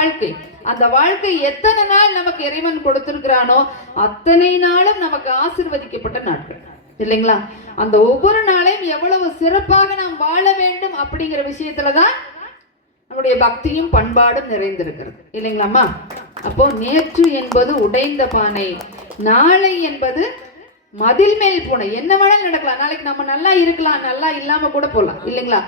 வாழ்க்கை. அந்த வாழ்க்கை எத்தனை நாள் நமக்கு இறைவன் கொடுத்திருக்கிறானோ அத்தனை நாளும் நமக்கு ஆசீர்வதிக்கப்பட்ட நாட்கள் இல்லைங்களா? அந்த ஒவ்வொரு நாளையும் எவ்வளவு சிறப்பாக நாம் வாழ வேண்டும் அப்படிங்கிற விஷயத்துலதான் நம்முடைய பக்தியும் பண்பாடும் நிறைந்திருக்கிறது இல்லைங்களாம்மா? அப்போ நேற்று என்பது உடைந்த பானை, நாளை என்பது மதில் மேல் பூனை. என்ன வேணாலும் நடக்கலாம். நாளைக்கு நம்ம நல்லா இருக்கலாம், நல்லா இல்லாம கூட போகலாம் இல்லைங்களா?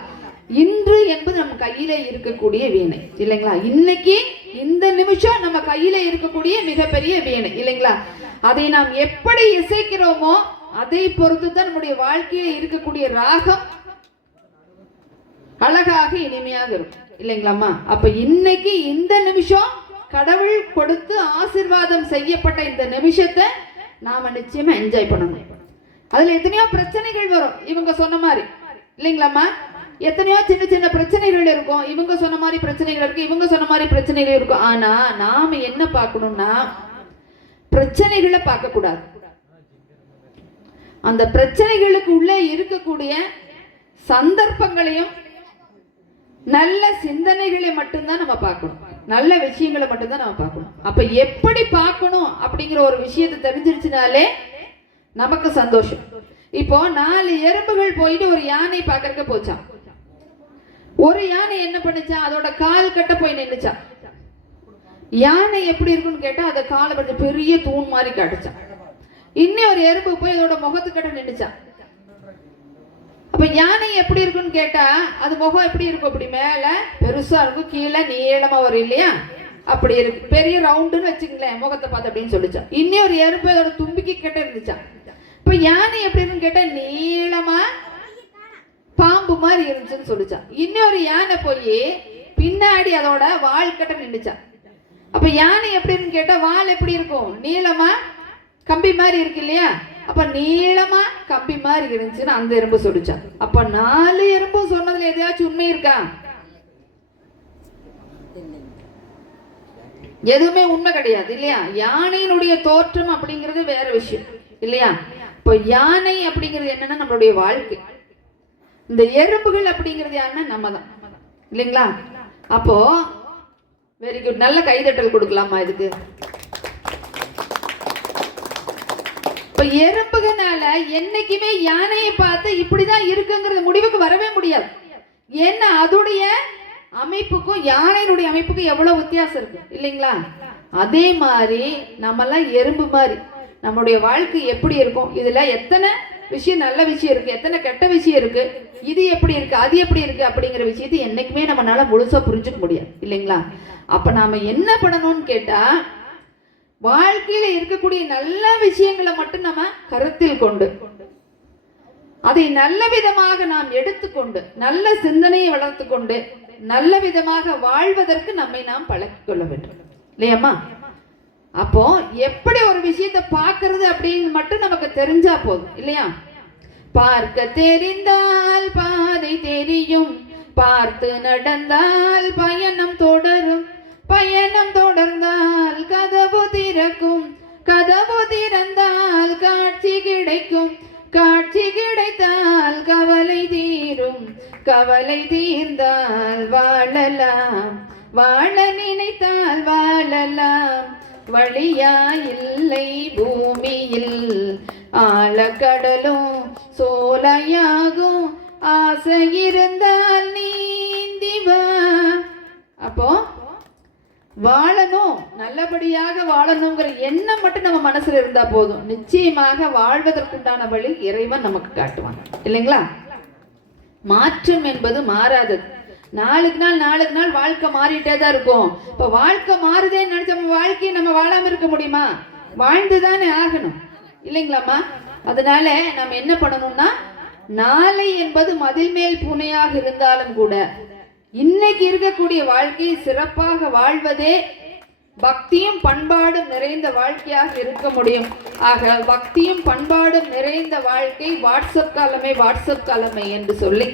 இன்று என்பது நம்ம கையில இருக்கக்கூடிய வீணை இல்லைங்களா? இன்னைக்கு இந்த நிமிஷம் நம்ம கையில இருக்கக்கூடிய மிகப்பெரிய வீணை இல்லைங்களா? அதை நாம் எப்படி இசைக்கிறோமோ அதை பொறுத்து தான் நம்முடைய வாழ்க்கையில இருக்கக்கூடிய ராகம் அழகாக இனிமையாக இருக்கும் இல்லைங்களாம்மா? அப்ப இன்னைக்கு இந்த நிமிஷம் கடவுள் கொடுத்து ஆசீர்வாதம் செய்யப்பட்ட இந்த நிமிஷத்தை நாம நிச்சயமா என்ஜாய் பண்ணணும். அதுல எத்தனையோ பிரச்சனைகள் வரும் இவங்க சொன்ன மாதிரி இல்லைங்களாம்மா? எத்தனையோ சின்ன சின்ன பிரச்சனைகள் இருக்கும். இவங்க சொன்ன மாதிரி பிரச்சனைகள் இருக்கு, இவங்க சொன்ன மாதிரி பிரச்சனைகள் இருக்கும். ஆனா நாம என்ன பார்க்கணும்னா பிரச்சனைகளை பார்க்க கூடாது. அந்த பிரச்சனைகளுக்கு உள்ளே இருக்கக்கூடிய சந்தர்ப்பங்களையும் நல்ல சிந்தனைகளை மட்டும்தான் நம்ம பார்க்கணும். நல்ல விஷயங்களை மட்டும்தான் நம்ம பார்க்கணும். அப்ப எப்படி பார்க்கணும் அப்படிங்கிற ஒரு விஷயத்தை தெரிஞ்சிருச்சுனாலே நமக்கு சந்தோஷம். இப்போ 4 எறும்புகள் போயிட்டு ஒரு யானை பார்க்கறக்க போச்சான். ஒரு யானை என்ன பண்ணுச்சான்? அதோட கால் கட்ட போய் நின்னுச்சான். யானை எப்படி இருக்குன்னு கேட்டா அதை காலை பற்றி பெரிய தூண் மாதிரி காட்டுச்சான். இன்னும் ஒரு எறும்பு போய் அதோட முகத்துக்கிட்ட நின்னுச்சான். அப்ப யானை எப்படி இருக்குன்னு கேட்டா அது முகம் எப்படி இருக்கும்? அப்படி மேல பெருசா இருக்கும், கீழே நீளமா வரும் இல்லையா? அப்படி இருக்கு, பெரிய ரவுண்டுன்னு வச்சுங்களேன் முகத்தை பார்த்து அப்படின்னு சொல்லிச்சான். இன்னும் ஒரு எறும்பு அதோட தும்பிக்கை கிட்ட இருந்துச்சான். இப்ப யானை எப்படி இருக்குன்னு கேட்டா நீளமா பாம்பு மாதிரி இருந்துச்சுன்னு சொல்லிச்சான். இன்னொரு யானை போய் பின்னாடி அதோட வால் கட்ட நின்றுச்சான். அப்ப யானை எப்படி இருக்குன்னு கேட்டா வால் எப்படி இருக்கும்? நீளமா கம்பி மாதிரி இருக்கு இல்லையா? அப்ப நீளமா கம்பி மாதிரி இருந்துச்சுன்னு அந்த எறும்பு சொல்லிச்சான். அப்ப 4 எறும்பு சொன்னதுல எதையாச்சும் உண்மை இருக்கா? எதுவுமே உண்மை கிடையாது இல்லையா? யானையினுடைய தோற்றம் அப்படிங்கிறது வேற விஷயம் இல்லையா? இப்போ யானை அப்படிங்கிறது என்னன்னா நம்மளுடைய வாழ்க்கை. இந்த எறும்புகள் அப்படிங்கிறது யாருன்னா நம்ம தான் இல்லைங்களா? அப்போ வெரி குட், நல்ல கைதட்டல் கொடுக்கலாமா இதுக்கு? இப்ப எறும்புகனால என்னைக்குமே யானையை பார்த்து இப்படிதான் இருக்குங்கிறது முடிவுக்கு வரவே முடியாது. ஏன்னா அதோடைய அமைப்புக்கும் யானையினுடைய அமைப்புக்கும் எவ்வளவு வித்தியாசம் இருக்கு இல்லைங்களா? அதே மாதிரி நம்மெல்லாம் எறும்பு மாதிரி நம்மளுடைய வாழ்க்கை எப்படி இருக்கும், இதுல எத்தனை விஷயம் நல்ல விஷயம் இருக்கு, எத்தனை கெட்ட விஷயம் இருக்கு, இது எப்படி இருக்கு, அது எப்படி இருக்கு அப்படிங்கிற விஷயத்தை என்னைக்குமே நம்மளால முழுசா புரிஞ்சுக்க முடியாது இல்லைங்களா? அப்ப நாம என்ன பண்ணணும்னு கேட்டா வாழ்க்கையில இருக்கக்கூடிய நல்ல விஷயங்களை மட்டும் நம்ம கருத்தில் கொண்டு அதை நல்ல விதமாக நாம் எடுத்துக்கொண்டு நல்ல சிந்தனையை வளர்த்து கொண்டு நல்ல விதமாக வாழ்வதற்கு நம்மை நாம் பழக்கிக் கொள்ள வேண்டும் இல்லையம்மா? அப்போ எப்படி ஒரு விஷயத்தை பார்க்கறது அப்படின்னு மட்டும் நமக்கு தெரிஞ்சா போதும் இல்லையா? பார்க்க தெரிந்தால் பாதை தெரியும், பார்த்து நடந்தால் பயணம் தொடரும், பயணம் தொடர்ந்தால் கதவு திறக்கும், கதவு திறந்தால் காட்சி கிடைக்கும், காட்சி கிடைத்தால் கவலை தீரும், கவலை தீர்ந்தால் வாழலாம், வாழ நினைத்தால் வாழலாம், வழியா இல்லை பூமியில் ஆழக்கடலும் சோலையாகும், ஆசை இருந்தால் நீந்திவா. அப்போ வாழணும், நல்லபடியாக வாழணுங்கிற எண்ணம் மட்டும் நம்ம மனசுல இருந்தா போதும், நிச்சயமாக வாழ்வதற்குண்டான வழி இறைவன் நமக்கு காட்டுவான் இல்லைங்களா? மாற்றம் என்பது மாறாதது. நாளுக்கு நாள் வாழ்க்கை மாறிட்டே தான் இருக்கும். இப்ப வாழ்க்கை மாறுதேன்னு நினைச்ச வாழ்க்கையை நம்ம வாழாம இருக்க முடியுமா? வாழ்ந்துதானே ஆகணும் இல்லைங்களாம்மா? அதனால நம்ம என்ன பண்ணணும்னா நாளை என்பது மதில் மேல் பூனையாக இருந்தாலும் கூட இன்னைக்கு இருக்கக்கூடிய வாழ்க்கையை சிறப்பாக வாழ்வதே பக்தியும் பண்பாடும் நிறைந்த வாழ்க்கையாக இருக்க முடியும். ஆக பக்தியும் பண்பாடும் நிறைந்த வாழ்க்கை வாட்ஸ்அப் காலமே, வாட்ஸ்அப் காலமே என்று சொல்லி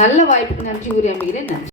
நல்ல வாய்ப்புக்கு நன்றி கூறி அமைகிறேன். நன்றி.